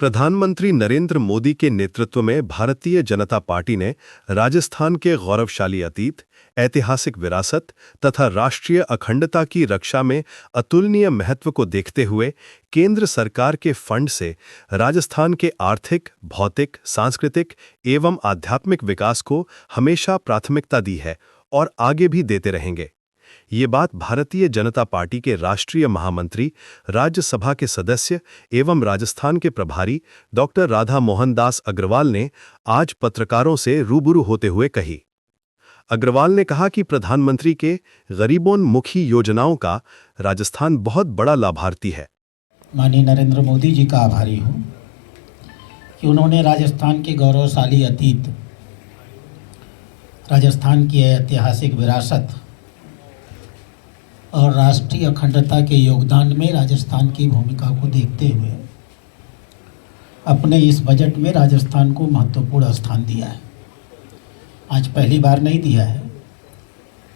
प्रधानमंत्री नरेंद्र मोदी के नेतृत्व में भारतीय जनता पार्टी ने राजस्थान के गौरवशाली अतीत, ऐतिहासिक विरासत तथा राष्ट्रीय अखंडता की रक्षा में अतुलनीय महत्व को देखते हुए केंद्र सरकार के फंड से राजस्थान के आर्थिक, भौतिक, सांस्कृतिक एवं आध्यात्मिक विकास को हमेशा प्राथमिकता दी है और आगे भी देते रहेंगे। ये बात भारतीय जनता पार्टी के राष्ट्रीय महामंत्री, राज्यसभा के सदस्य एवं राजस्थान के प्रभारी डॉक्टर राधा मोहन दास अग्रवाल ने आज पत्रकारों से रूबरू होते हुए कही। अग्रवाल ने कहा कि प्रधानमंत्री के गरीबोन्मुखी योजनाओं का राजस्थान बहुत बड़ा लाभार्थी है। माननीय नरेंद्र मोदी जी का आभारी हूँ कि उन्होंने राजस्थान के गौरवशाली अतीत, राजस्थान की ऐतिहासिक विरासत और राष्ट्रीय अखंडता के योगदान में राजस्थान की भूमिका को देखते हुए अपने इस बजट में राजस्थान को महत्वपूर्ण स्थान दिया है। आज पहली बार नहीं दिया है,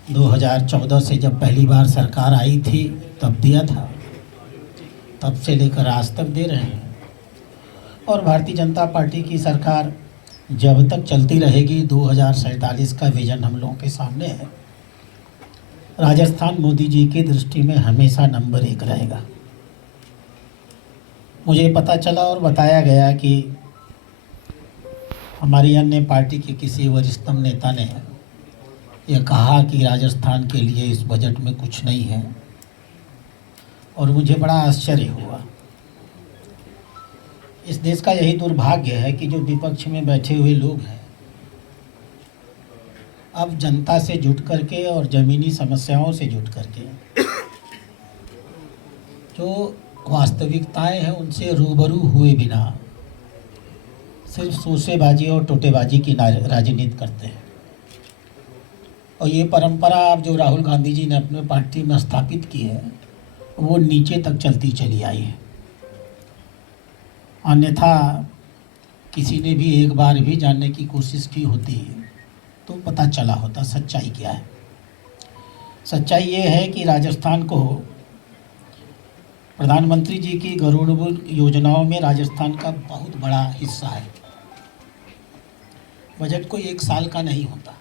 2014 से जब पहली बार सरकार आई थी तब दिया था, तब से लेकर आज तक दे रहे हैं। और भारतीय जनता पार्टी की सरकार जब तक चलती रहेगी, 2047 का विजन हम लोगों के सामने है। राजस्थान मोदी जी की दृष्टि में हमेशा नंबर 1 रहेगा। मुझे पता चला और बताया गया कि हमारी अन्य पार्टी के किसी वरिष्ठतम नेता ने यह कहा कि राजस्थान के लिए इस बजट में कुछ नहीं है, और मुझे बड़ा आश्चर्य हुआ। इस देश का यही दुर्भाग्य है कि जो विपक्ष में बैठे हुए लोग हैं, अब जनता से जुट करके और ज़मीनी समस्याओं से जुट करके जो वास्तविकताएं हैं उनसे रूबरू हुए बिना सिर्फ सोसेबाजी और टोटेबाजी की राजनीति करते हैं। और ये परंपरा अब जो राहुल गांधी जी ने अपने पार्टी में स्थापित की है, वो नीचे तक चलती चली आई है। अन्यथा किसी ने भी एक बार भी जानने की कोशिश की होती तो पता चला होता सच्चाई क्या है। सच्चाई ये है कि राजस्थान को प्रधानमंत्री जी की गरीबों योजनाओं में राजस्थान का बहुत बड़ा हिस्सा है। बजट कोई एक साल का नहीं होता,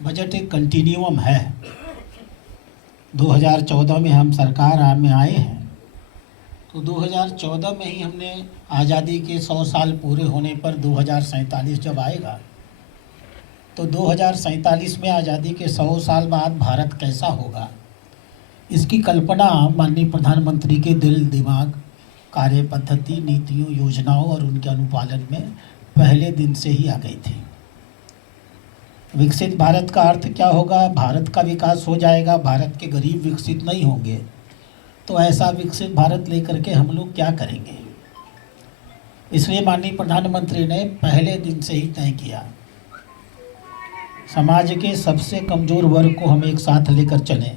बजट एक कंटिन्यूम है। 2014 में हम सरकार में आए हैं, तो 2014 में ही हमने आज़ादी के 100 साल पूरे होने पर 2047 जब आएगा तो 2047 में आज़ादी के 100 साल बाद भारत कैसा होगा, इसकी कल्पना माननीय प्रधानमंत्री के दिल दिमाग, कार्य पद्धति, नीतियों, योजनाओं और उनके अनुपालन में पहले दिन से ही आ गई थी। विकसित भारत का अर्थ क्या होगा? भारत का विकास हो जाएगा, भारत के गरीब विकसित नहीं होंगे, तो ऐसा विकसित भारत लेकर के हम लोग क्या करेंगे? इसलिए माननीय प्रधानमंत्री ने पहले दिन से ही तय किया, समाज के सबसे कमज़ोर वर्ग को हम एक साथ लेकर चलें,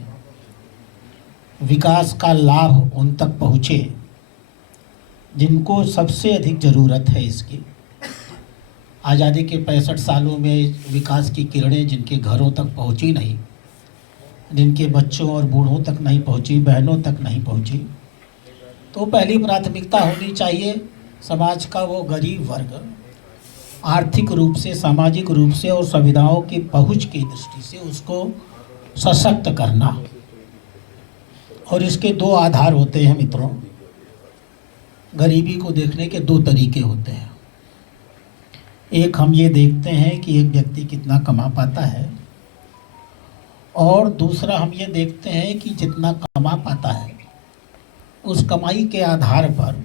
विकास का लाभ उन तक पहुँचे जिनको सबसे अधिक ज़रूरत है इसकी। आज़ादी के 65 सालों में विकास की किरणें जिनके घरों तक पहुँची नहीं, जिनके बच्चों और बूढ़ों तक नहीं पहुँची, बहनों तक नहीं पहुँची, तो पहली प्राथमिकता होनी चाहिए समाज का वो गरीब वर्ग, आर्थिक रूप से, सामाजिक रूप से और सुविधाओं की पहुँच की दृष्टि से उसको सशक्त करना। और इसके 2 आधार होते हैं मित्रों। गरीबी को देखने के 2 तरीके होते हैं। एक, हम ये देखते हैं कि एक व्यक्ति कितना कमा पाता है, और दूसरा हम ये देखते हैं कि जितना कमा पाता है उस कमाई के आधार पर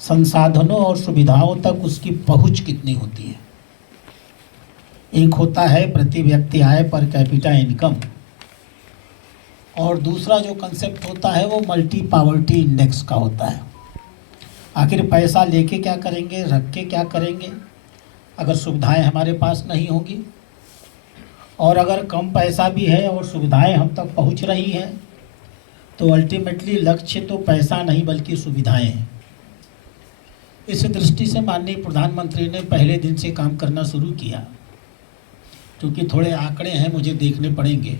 संसाधनों और सुविधाओं तक उसकी पहुंच कितनी होती है। एक होता है प्रति व्यक्ति आय पर कैपिटा इनकम, और दूसरा जो कंसेप्ट होता है वो मल्टी पॉवर्टी इंडेक्स का होता है। आखिर पैसा लेके क्या करेंगे, रख के क्या करेंगे अगर सुविधाएं हमारे पास नहीं होगी, और अगर कम पैसा भी है और सुविधाएं हम तक पहुंच रही हैं, तो अल्टीमेटली लक्ष्य तो पैसा नहीं बल्कि सुविधाएं हैं। इस दृष्टि से माननीय प्रधानमंत्री ने पहले दिन से काम करना शुरू किया। क्योंकि थोड़े आंकड़े हैं मुझे देखने पड़ेंगे।